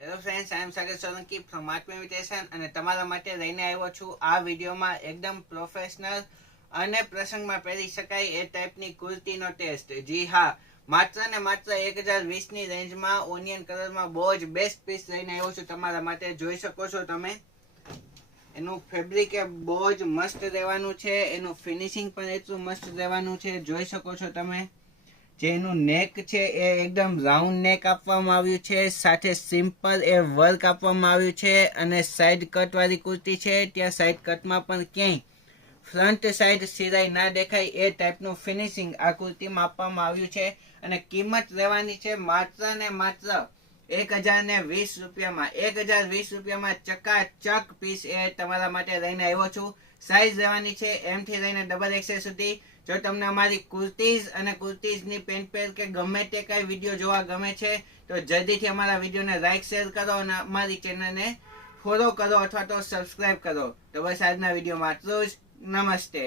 Hello friends, I am Sagar Solanki from Mark Invitation અને તમારા માટે લઈને આવ્યો છું આ વિડીયોમાં એકદમ પ્રોફેશનલ અને પ્રસંગમાં પહેરી શકાય એ ટાઈપની કુર્તીનો ટેસ્ટ. જી હા, માત્ર ને માત્ર 1020ની રેન્જમાં ઓનિયન કલરમાં બહુ જ બેસ્ટ પીસ લઈને આવ્યો છું તમારા માટે. જોઈ શકો છો તમે, એનું ફેબ્રિક એ બહુ જ મસ્ત રહેવાનું છે, એનું ફિનિશિંગ પણ એટલું મસ્ત રહેવાનું છે. જોઈ શકો છો તમે, જે એનું નેક છે એ એકદમ રાઉન્ડ નેક આપવામાં આવ્યું છે, સાથે સિમ્પલ એ વર્ક આપવામાં આવ્યું છે અને સાઈડ કટ વાળી કુર્તી છે. ત્યાં સાઈડ કટમાં પણ ક્યાંય ફ્રન્ટ સાઈડ સિલાઈ ના દેખાય એ ટાઈપનું ફિનિશિંગ આ કુર્તીમાં આપવામાં આવ્યું છે. અને કિંમત રહેવાની છે માત્ર ને માત્ર 1020 રૂપિયામાં. 1020 રૂપિયામાં ચકાચક પીસ એ તમારા માટે લઈને આવ્યો છું. સાઈઝ રહેવાની છે M થી લઈને XXL સુધી. જો તમને અમારી કુર્તીઝ અને કુર્તીઝની પેન્ટ પેર કે ગમે તે કઈ વિડીયો જોવા ગમે છે તો જલ્દીથી અમારા વિડીયોને લાઈક શેર કરો અને અમારી ચેનલને ફોલો કરો અથવા તો સબસ્ક્રાઈબ કરો. તો બસ આજના વિડીયોમાં આટલું જ. નમસ્તે.